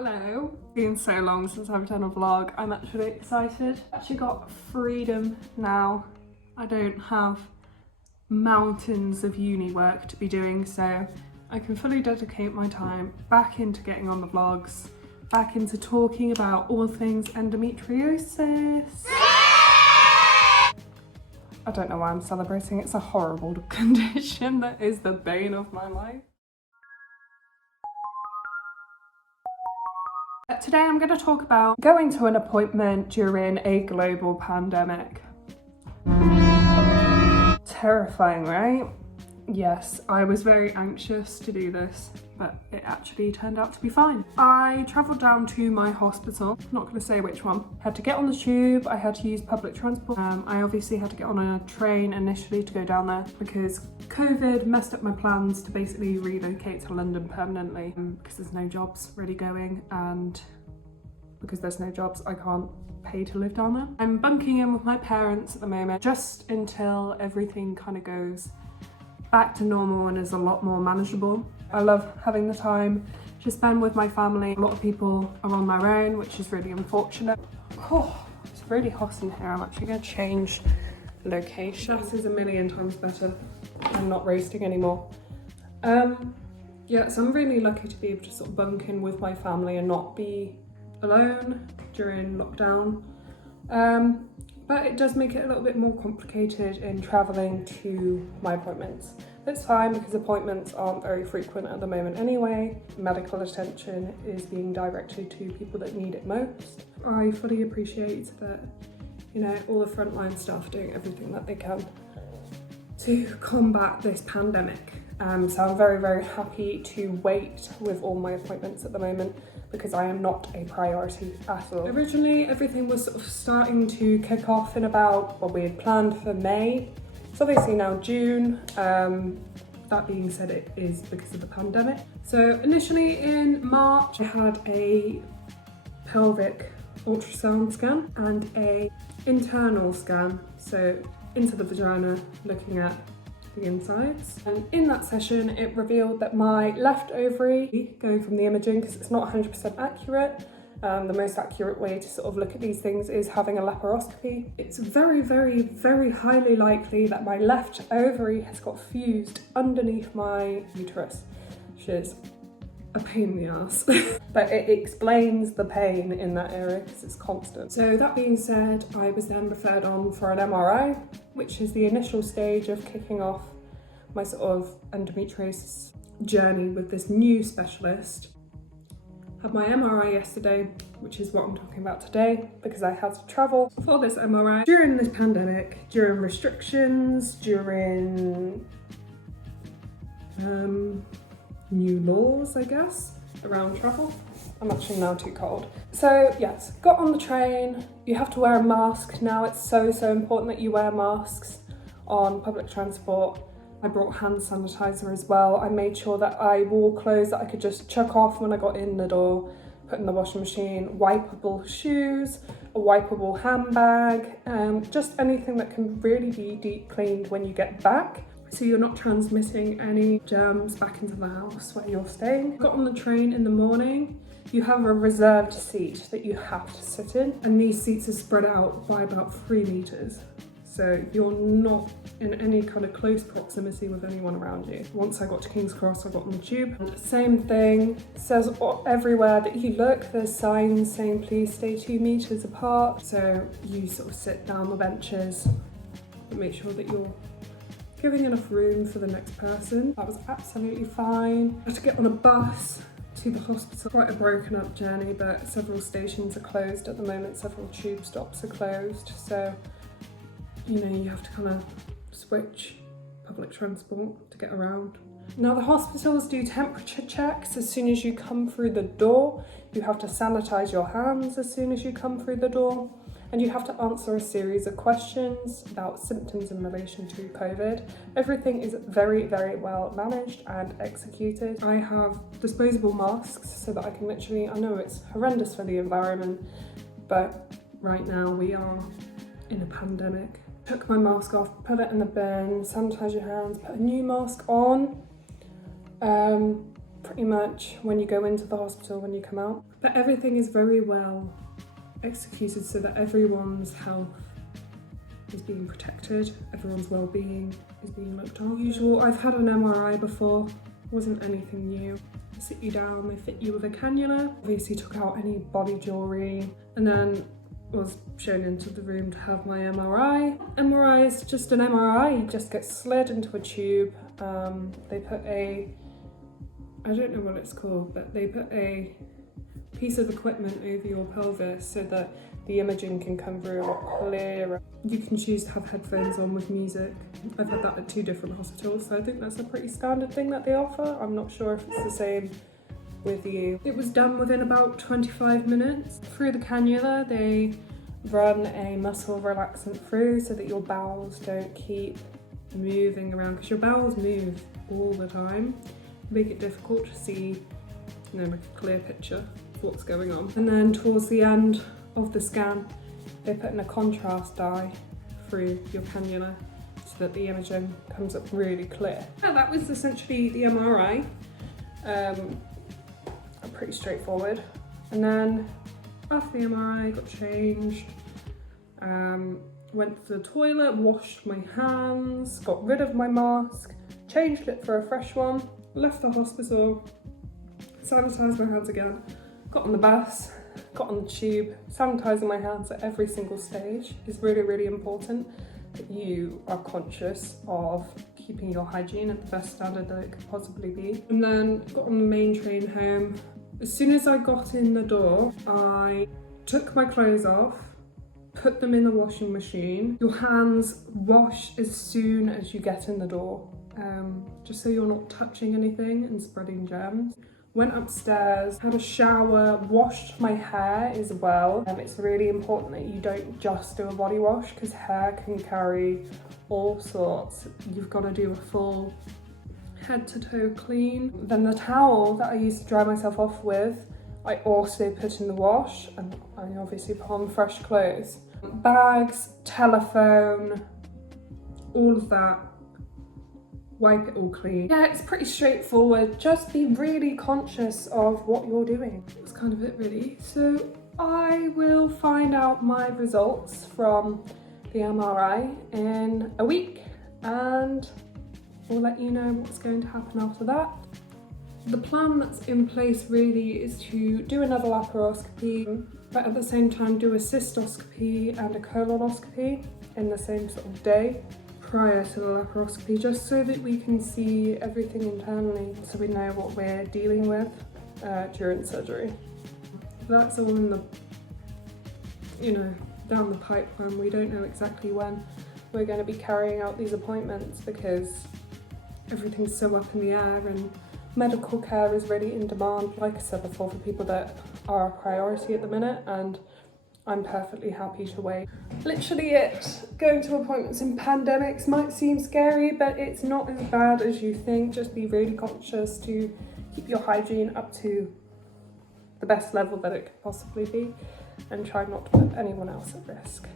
Hello. It's been so long since I've done a vlog. I'm actually excited. Actually got freedom now. I don't have mountains of uni work to be doing, so I can fully dedicate my time back into getting on the vlogs, back into talking about all things endometriosis. I don't know why I'm celebrating. It's a horrible condition that is the bane of my life. Today I'm going to talk about going to an appointment during a global pandemic. Terrifying, right? Yes, I was very anxious to do this, but it actually turned out to be fine. I travelled down to my hospital, not going to say which one. Had to get on the tube, I had to use public transport. I obviously had to get on a train initially to go down there because COVID messed up my plans to basically relocate to London permanently because there's no jobs really going, and because there's no jobs I can't pay to live down there. I'm bunking in with my parents at the moment just until everything kind of goes back to normal and is a lot more manageable. I love having the time to spend with my family. A lot of people are on their own, which is really unfortunate. Oh, it's really hot in here. I'm actually going to change location. This is a million times better. I'm not roasting anymore. Yeah, so I'm really lucky to be able to sort of bunk in with my family and not be alone during lockdown. But it does make it a little bit more complicated in travelling to my appointments. It's fine because appointments aren't very frequent at the moment anyway. Medical attention is being directed to people that need it most. I fully appreciate that, you know, all the frontline staff doing everything that they can to combat this pandemic. So I'm very, very happy to wait with all my appointments at the moment because I am not a priority at all. Originally, everything was sort of starting to kick off in about what we had planned for May. It's obviously now June. That being said, it is because of the pandemic. So initially in March, I had a pelvic ultrasound scan and a internal scan, so into the vagina, looking at the insides. And in that session, it revealed that my left ovary, going from the imaging because it's not 100% accurate, the most accurate way to sort of look at these things is having a laparoscopy. It's very, very, very highly likely that my left ovary has got fused underneath my uterus, which is a pain in the ass. But it explains the pain in that area because it's constant. So that being said, I was then referred on for an MRI, which is the initial stage of kicking off my sort of endometriosis journey with this new specialist. Had my MRI yesterday, which is what I'm talking about today, because I had to travel for this MRI during this pandemic, during restrictions, during new laws, I guess, around travel. I'm actually now too cold. So yes, got on the train. You have to wear a mask now. It's so, so important that you wear masks on public transport. I brought hand sanitizer as well. I made sure that I wore clothes that I could just chuck off when I got in the door, put in the washing machine, wipeable shoes, a wipeable handbag, just anything that can really be deep cleaned when you get back, so you're not transmitting any germs back into the house where you're staying. Got on the train in the morning. You have a reserved seat that you have to sit in, and these seats are spread out by about 3 meters. So you're not in any kind of close proximity with anyone around you. Once I got to King's Cross, I got on the tube. And same thing, it says everywhere that you look, there's signs saying please stay 2 meters apart. So you sort of sit down the benches and make sure that you're giving enough room for the next person. That was absolutely fine. I had to get on a bus to the hospital. Quite a broken up journey, but several stations are closed at the moment. Several tube stops are closed. So, you know, you have to kind of switch public transport to get around. Now the hospitals do temperature checks as soon as you come through the door. You have to sanitize your hands as soon as you come through the door. And you have to answer a series of questions about symptoms in relation to COVID. Everything is very, very well managed and executed. I have disposable masks so that I can literally, I know it's horrendous for the environment, but right now we are in a pandemic. Took my mask off, put it in the bin, sanitize your hands, put a new mask on. pretty much when you go into the hospital, when you come out. But everything is very well executed so that everyone's health is being protected, everyone's well-being is being looked after. Usual, I've had an MRI before, wasn't anything new. They sit you down, they fit you with a cannula, obviously took out any body jewellery, and then was shown into the room to have my MRI. MRI is just an MRI, you just get slid into a tube. They put I don't know what it's called, but they put a piece of equipment over your pelvis so that the imaging can come through a lot clearer. You can choose to have headphones on with music. I've had that at 2 different hospitals, so I think that's a pretty standard thing that they offer. I'm not sure if it's the same with you. It was done within about 25 minutes. Through the cannula, they run a muscle relaxant through so that your bowels don't keep moving around, because your bowels move all the time. Make it difficult to see, like a clear picture of what's going on. And then towards the end of the scan, they put in a contrast dye through your cannula so that the imaging comes up really clear. Yeah, that was essentially the MRI. Pretty straightforward. And then after the MRI, got changed, went to the toilet, washed my hands, got rid of my mask, changed it for a fresh one, left the hospital, sanitised my hands again, got on the bus, got on the tube. Sanitising my hands at every single stage is really, really important, that you are conscious of keeping your hygiene at the best standard that it could possibly be. And then got on the main train home. As soon as I got in the door, I took my clothes off, put them in the washing machine. Your hands wash as soon as you get in the door, just so you're not touching anything and spreading germs. Went upstairs, had a shower, washed my hair as well. It's really important that you don't just do a body wash, because hair can carry all sorts. You've got to do a full head to toe clean. Then the towel that I used to dry myself off with, I also put in the wash, and I obviously put on fresh clothes. Bags, telephone, all of that. Wipe it all clean. Yeah, it's pretty straightforward. Just be really conscious of what you're doing. That's kind of it really. So I will find out my results from the MRI in a week, and we'll let you know what's going to happen after that. The plan that's in place really is to do another laparoscopy, but at the same time do a cystoscopy and a colonoscopy in the same sort of day prior to the laparoscopy, just so that we can see everything internally, so we know what we're dealing with during surgery. That's all in the, down the pipeline. We don't know exactly when we're going to be carrying out these appointments, because everything's so up in the air, and medical care is really in demand, like I said before, for people that are a priority at the minute, and I'm perfectly happy to wait. Literally going to appointments in pandemics might seem scary, but it's not as bad as you think. Just be really conscious to keep your hygiene up to the best level that it could possibly be, and try not to put anyone else at risk.